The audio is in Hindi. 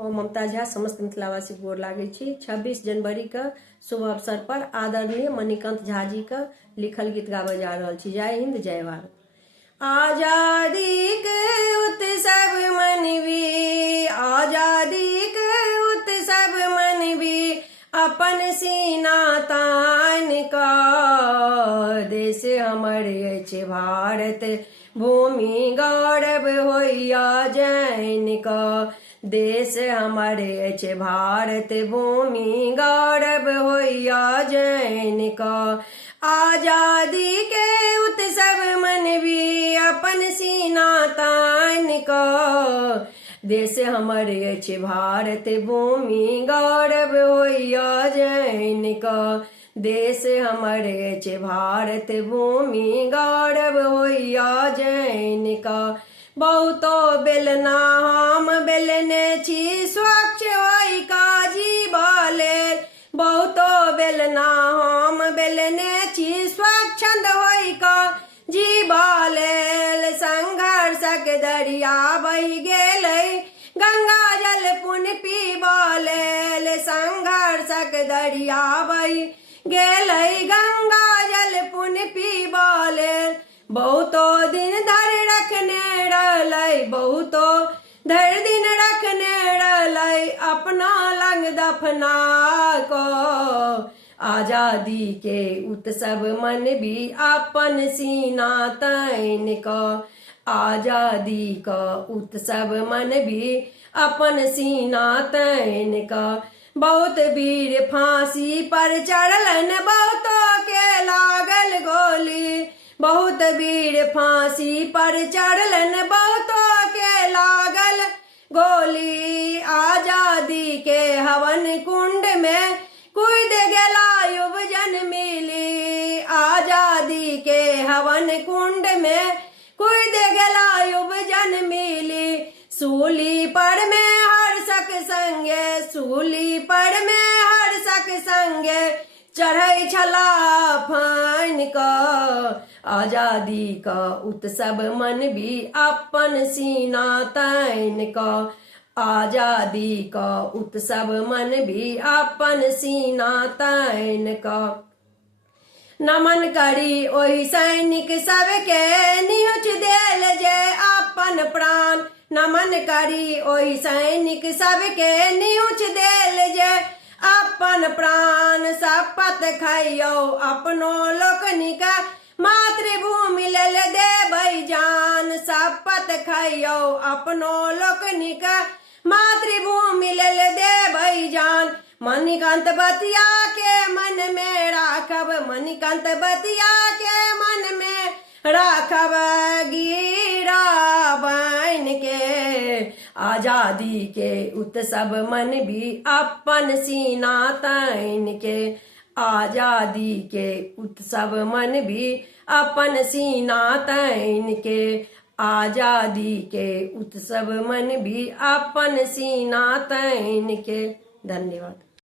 और ममता झा समस्त मिथिलावासी गोर लागे छी। 26 जनवरी का शुभ अवसर पर आदरणीय मणिकांत झा जी का लिखल गीत गावे जा रहा छी। जय हिंद जय भारत। आजादी के उत्सव मनवी, आजादी के उत्सव मनवी, अपन सीना तान का। देश हमर अछि भारत, भूमि गौरव होइया जैन का। देश हमर अछि भारत, भूमि गौरव होइया जैन का। आजादी के उत्सव मनवी, अपन सीना तान का। देश हमर अछि भारत, भूमि गौरव होइया जैन का। देश हमर अछि भारत, भूमि गौरव होइया जैन का। बहुतो बेलना हम बेलने छी, स्वच्छ होई का जीवा लेल। बहुतो बेलना हम बेलने छी, स्वच्छंद होई का जीवा लेल। संघर्षक दरिया बहि गेलै, गंगा जल पुन पीबा लेल। संघर्षक दरिया बहि गेलै, गंगा जल पुन पीबा लेल। बहुतो दिन धरि रखने रहलै, बहुतो धरि दिन रखने रहलै, अपना लंग दफना को। आजादी के उत्सव मनवी, अपन सीना तान का। आजादी का उत्सव मनवी, अपन सीना तान का। बहुत वीर फांसी पर चढ़लन, बहुतों के लागल गोली। बहुत वीर फांसी पर चढ़लन, बहुतों के लागल गोली। आजादी के हवन कुंड में कूद गेला युवजन मिली। आजादी के हवन कुंड में कूद गेला युवजन मिली। सूली पर में हर्षक संगे, सूली पर में हर्षक संगे, चढ़ै छला फाइन का। आजादी का उत्सव मनवी, अपन सीना तान का। आजादी का उत्सव मनवी, अपन सीना तान का। नमन करी ओहि सैनिक सबके, निहुच देल जे अपन प्राण। नमन करी ओहि सैनिक सबके, निहुच देल जे अपन प्राण। शपथ खइयो अपनो लोकनिक, मातृभूमि लेल देबै जान। शपथ खइयो अपनो लोकनिक, मातृभूमि लेल देबै जान। मणिकांत बतिया के मन में राखब, मणिकांत बतिया के मन में राखब, गिरा बन के। आजादी के उत्सव मनवी, अपन सीना तान के। आजादी के उत्सव मनवी, अपन सीना तान के। आजादी के उत्सव मनवी, अपन सीना तान के। धन्यवाद।